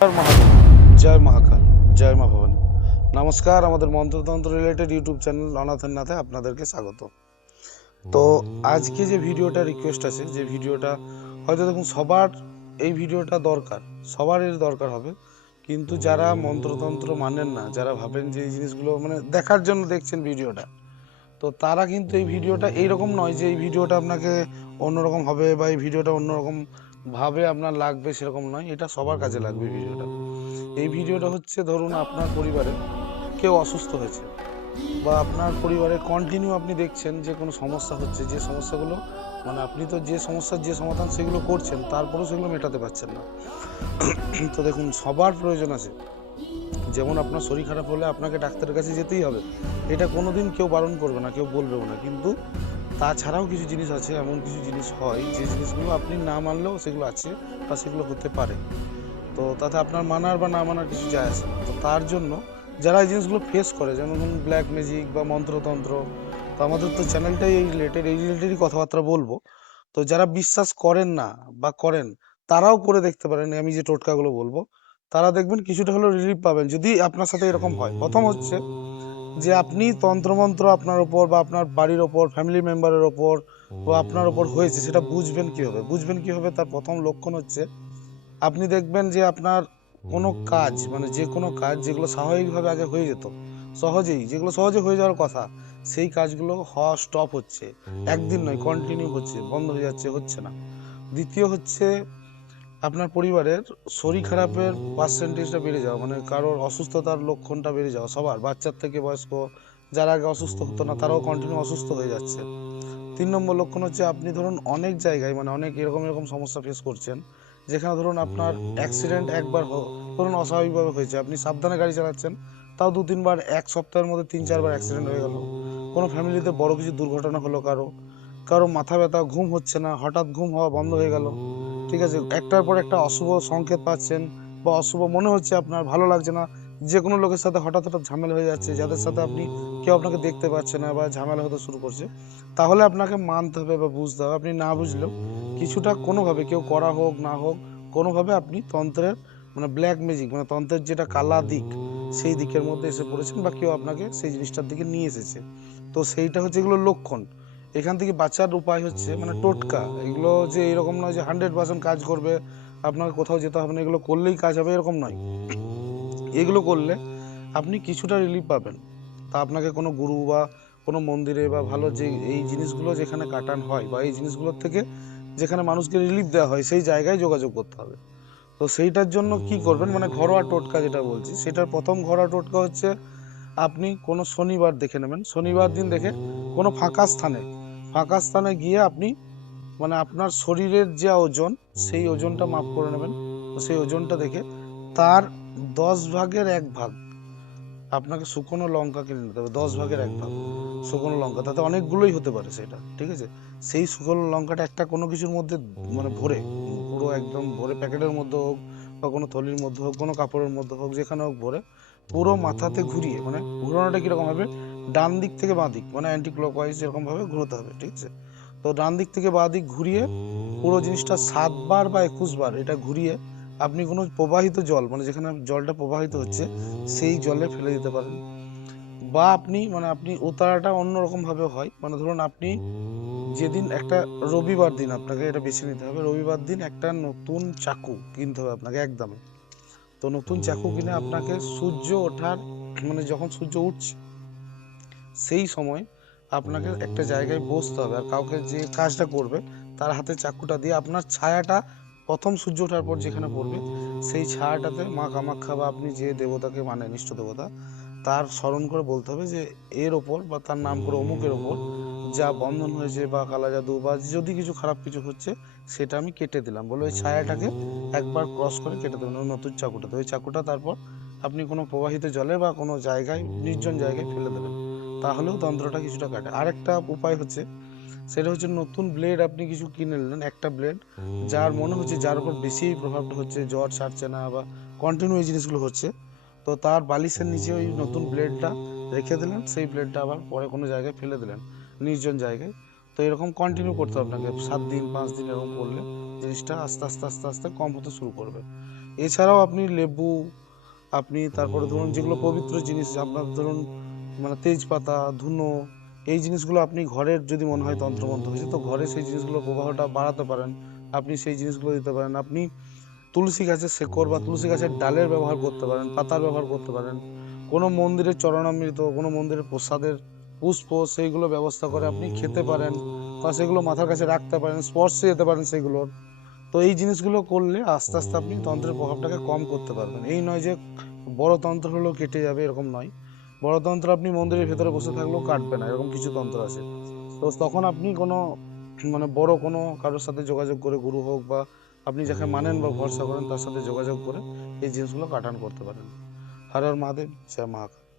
জয় মহাদেব, জয় মহাকাল, জয় মা ভবানী। নমস্কার, আমাদের মন্ত্রতন্ত্র রিলেটেড ইউটিউব চ্যানেল অনাথের নাথে আপনাদেরকে স্বাগত। তো আজকে যে ভিডিওটা রিকোয়েস্ট আছে, যে ভিডিওটা হয়তো দেখুন সবার এই ভিডিওটা দরকার, সবার এর দরকার হবে, কিন্তু যারা মন্ত্রতন্ত্র মানেন না, যারা ভাবেন যে এই জিনিসগুলো মানে দেখার জন্য দেখছেন ভিডিওটা, তো তারা কিন্তু এই ভিডিওটা এইরকম নয় যে এই ভিডিওটা আপনাকে অন্যরকম হবে বা এই ভিডিওটা অন্যরকম ভাবে আপনার লাগবে, সেরকম নয়। এটা সবার কাজে লাগবে ভিডিওটা। এই ভিডিওটা হচ্ছে, ধরুন আপনার পরিবারে কেউ অসুস্থ হয়েছে বা আপনার পরিবারে কন্টিনিউ আপনি দেখছেন যে কোনো সমস্যা হচ্ছে, যে সমস্যাগুলো মানে আপনি তো যে সমস্যার যে সমাধান সেগুলো করছেন, তারপরেও সেগুলো মেটাতে পারছেন না। তো দেখুন, সবার প্রয়োজন আছে। যেমন আপনার শরীর খারাপ হলে আপনাকে ডাক্তারের কাছে যেতেই হবে, এটা কোনোদিন কেউ বারণ করবে না, কেউ বলবেও না। কিন্তু তাছাড়াও কিছু জিনিস আছে, এমন কিছু জিনিস হয় যে জিনিসগুলো আপনি না মানলেও সেগুলো আছে বা সেগুলো হতে পারে। তো তাতে আপনার মানার বা না মানার কিছু যায় আসে না। তো তার জন্য যারা এই জিনিসগুলো ফেস করে, যেমন ধরুন ব্ল্যাক ম্যাজিক বা মন্ত্রতন্ত্র, তো আমাদের তো চ্যানেলটাই এই রিলেটেডই কথাবার্তা বলবো। তো যারা বিশ্বাস করেন না বা করেন, তারাও করে দেখতে পারেন। আমি যে টোটকাগুলো বলবো, তারা দেখবেন কিছুটা হলেও রিলিফ পাবেন যদি আপনার সাথে এরকম হয়। প্রথম হচ্ছে যে আপনি তন্ত্রমন্ত্র আপনার ওপর বা আপনার বাড়ির ওপর, ফ্যামিলি মেম্বারের ওপর বা আপনার ওপর হয়েছে, সেটা বুঝবেন কিভাবে? তার প্রথম লক্ষণ হচ্ছে, আপনি দেখবেন যে আপনার কোনো কাজ মানে যে কোনো কাজ যেগুলো স্বাভাবিকভাবে আগে হয়ে যেত সহজেই, যেগুলো সহজে হয়ে যাওয়ার কথা, সেই কাজগুলো হওয়া স্টপ হচ্ছে। একদিন নয়, কন্টিনিউ হচ্ছে, বন্ধ হয়ে যাচ্ছে, হচ্ছে না। দ্বিতীয় হচ্ছে, আপনার পরিবারের শরীর খারাপের পার্সেন্টেজটা বেড়ে যাওয়া, মানে কারোর অসুস্থতার লক্ষণটা বেড়ে যাওয়া, সবার, বাচ্চার থেকে বয়স্ক, যারা আগে অসুস্থ হতো না তারাও কন্টিনিউ অসুস্থ হয়ে যাচ্ছে। 3 নম্বর লক্ষণ হচ্ছে, আপনি ধরুন অনেক জায়গায় মানে অনেক এরকম এরকম সমস্যা ফেস করছেন, যেখানে ধরুন আপনার অ্যাক্সিডেন্ট একবার ধরুন অস্বাভাবিকভাবে হয়েছে, আপনি সাবধানে গাড়ি চালাচ্ছেন, তাও 2-3 বার, এক সপ্তাহের মধ্যে 3-4 বার অ্যাক্সিডেন্ট হয়ে গেল। কোনো ফ্যামিলিতে বড় কিছু দুর্ঘটনা হলো, কারো কারো মাথা ব্যথা, ঘুম হচ্ছে না, হঠাৎ ঘুম হওয়া বন্ধ হয়ে গেল। ঠিক আছে, একটার পর একটা অশুভ সংকেত পাচ্ছেন বা অশুভ মনে হচ্ছে, আপনার ভালো লাগছে না, যে কোনো লোকের সাথে হঠাৎ হঠাৎ ঝামেলা হয়ে যাচ্ছে, যাদের সাথে আপনি কেউ আপনাকে দেখতে পাচ্ছে না বা ঝামেলা হতে শুরু করছে, তাহলে আপনাকে মানতে হবে বা বুঝতে হবে। আপনি না বুঝলেও কিছুটা কোনোভাবে, কেউ করা হোক না হোক, কোনোভাবে আপনি তন্ত্রের মানে ব্ল্যাক ম্যাজিক মানে তন্ত্রের যেটা কালা দিক, সেই দিকের মধ্যে এসে পড়েছেন বা কেউ আপনাকে সেই জিনিসটার দিকে নিয়ে এসেছে। তো সেইটা হচ্ছে এগুলো লক্ষণ। এখান থেকে বাঁচার উপায় হচ্ছে মানে টোটকা, এগুলো যে এরকম নয় যে 100% কাজ করবে, আপনাকে কোথাও যেতে হবে না, এগুলো করলেই কাজ হবে, এরকম নয়। এগুলো করলে আপনি কিছুটা রিলিফ পাবেন। তা আপনাকে কোনো গুরু বা কোনো মন্দিরে বা ভালো যে এই জিনিসগুলো যেখানে কাটান হয় বা এই জিনিসগুলোর থেকে যেখানে মানুষকে রিলিফ দেওয়া হয়, সেই জায়গায় যোগাযোগ করতে হবে। তো সেইটার জন্য কি করবেন, মানে ঘরোয়া টোটকা যেটা বলছি, সেটার প্রথম ঘরোয়া টোটকা হচ্ছে, আপনি কোনো শনিবার দেখে নেবেন, শনিবার দিন দেখে কোনো ফাঁকা স্থানে গিয়ে আপনি মানে আপনার শরীরের যে ওজন, সেই ওজনটা মাপ করে নেবেন। তো সেই ওজনটা দেখে তার 10 ভাগের 1 ভাগ আপনাকে শুকনো লঙ্কা কিনে নিতে হবে। 10 ভাগের 1 ভাগ শুকনো লঙ্কা, তাতে অনেকগুলোই হতে পারে সেটা, ঠিক আছে। সেই শুকনো লঙ্কাটা একটা কোনো কিছুর মধ্যে মানে ভরে, পুরো একদম ভরে, প্যাকেটের মধ্যে হোক বা কোনো থলির মধ্যে হোক, কোনো কাপড়ের মধ্যে হোক, যেখানে হোক ভরে, পুরো মাথাতে ঘুরিয়ে, মানে ঘুরানোটা কিরকম হবে, ডান দিক থেকে বাঁ দিক মানে অ্যান্টি ক্লকওয়াইজ এরকম ভাবে ঘুরোতে হবে, ঠিক আছে। তো ডান দিক থেকে বাঁ দিক ঘুরিয়ে পুরো জিনিসটা 7 বার বা 21 বার এটা ঘুরিয়ে আপনি কোনো প্রবাহিত জল, মানে যেখানে জলটা প্রবাহিত হচ্ছে, সেই জলে ফেলে দিতে পারেন। বা আপনি উতারাটা অন্যরকম ভাবে হয়, মানে ধরুন আপনি যেদিন একটা রবিবার দিন, আপনাকে এটা বেছে নিতে হবে, রবিবার দিন একটা নতুন চাকু কিনতে হবে আপনাকে একদম। তো নতুন চাকু কিনে আপনাকে সূর্য ওঠার মানে যখন সূর্য উঠছে সেই সময় আপনাকে একটা জায়গায় বসতে হবে, আর কাউকে যে কাজটা করবে তার হাতে চাকুটা দিয়ে আপনার ছায়াটা প্রথম সূর্য ওঠার পর যেখানে পড়বে, সেই ছায়াটাতে মা কামাখ্যা বা আপনি যে দেবতাকে মানেন ইষ্ট দেবতা, তার স্মরণ করে বলতে হবে যে এর ওপর বা তার নাম করে অমুকের ওপর যা বন্ধন হয়েছে বা কালা জাদু বা যদি কিছু খারাপ কিছু হচ্ছে, সেটা আমি কেটে দিলাম বলে ওই ছায়াটাকে একবার ক্রস করে কেটে দেবেন ওই নতুন চাকুটাতে। ওই চাকুটা তারপর আপনি কোনো প্রবাহিত জলে বা কোনো জায়গায়, নির্জন জায়গায় ফেলে দেবেন, তাহলেও তন্ত্রটা কিছুটা কাটে। আরেকটা উপায় হচ্ছে, সেটা হচ্ছে নতুন ব্লেড আপনি কিছু কিনে নিলেন, একটা ব্লেড, যার মনে হচ্ছে যার উপর বেশি প্রভাবটা হচ্ছে, জ্বর ছাড়ছে না বা কন্টিনিউ এই জিনিসগুলো হচ্ছে, তো তার বালিশের নিচে ওই নতুন ব্লেডটা রেখে দিলেন, সেই ব্লেডটা আবার পরে কোনো জায়গায় ফেলে দিলেন, নির্জন জায়গায়। তো এরকম কন্টিনিউ করতে হবে আপনাকে 7 দিন 5 দিন, এরকম করলে জিনিসটা আস্তে আস্তে আস্তে আস্তে কম হতে শুরু করবে। এছাড়াও আপনি লেবু, আপনি তারপরে ধরুন যেগুলো পবিত্র জিনিস, আপনার ধরুন মানে তেজপাতা, ধুনো, এই জিনিসগুলো আপনি ঘরের যদি মনে হয় তন্ত্রমন্ত্র হয়েছে, তো ঘরে সেই জিনিসগুলোর প্রবাহটা বাড়াতে পারেন, আপনি সেই জিনিসগুলো দিতে পারেন। আপনি তুলসী গাছের শেকড় বা তুলসী গাছের ডালের ব্যবহার করতে পারেন, পাতার ব্যবহার করতে পারেন। কোনো মন্দিরের চরণামৃত, কোনো মন্দিরের প্রসাদের পুষ্প, সেইগুলো ব্যবস্থা করে আপনি খেতে পারেন বা সেগুলো মাথার কাছে রাখতে পারেন, স্পর্শে যেতে পারেন সেগুলোর। তো এই জিনিসগুলো করলে আস্তে আস্তে আপনি তন্ত্রের প্রভাবটাকে কম করতে পারবেন। এই নয় যে বড় তন্ত্র হলেও কেটে যাবে, এরকম নয়। বড় তন্ত্র আপনি মন্দিরের ভেতরে বসে থাকলেও কাটবে না, এরকম কিছু তন্ত্র আছে। তো তখন আপনি কোনো মানে বড় কোনো কারোর সাথে যোগাযোগ করে, গুরু হোক বা আপনি যাকে মানেন বা ভরসা করেন তার সাথে যোগাযোগ করে এই জিনিসগুলো কাটান করতে পারেন। হর হর মহাদেব, জয় মহাকাল।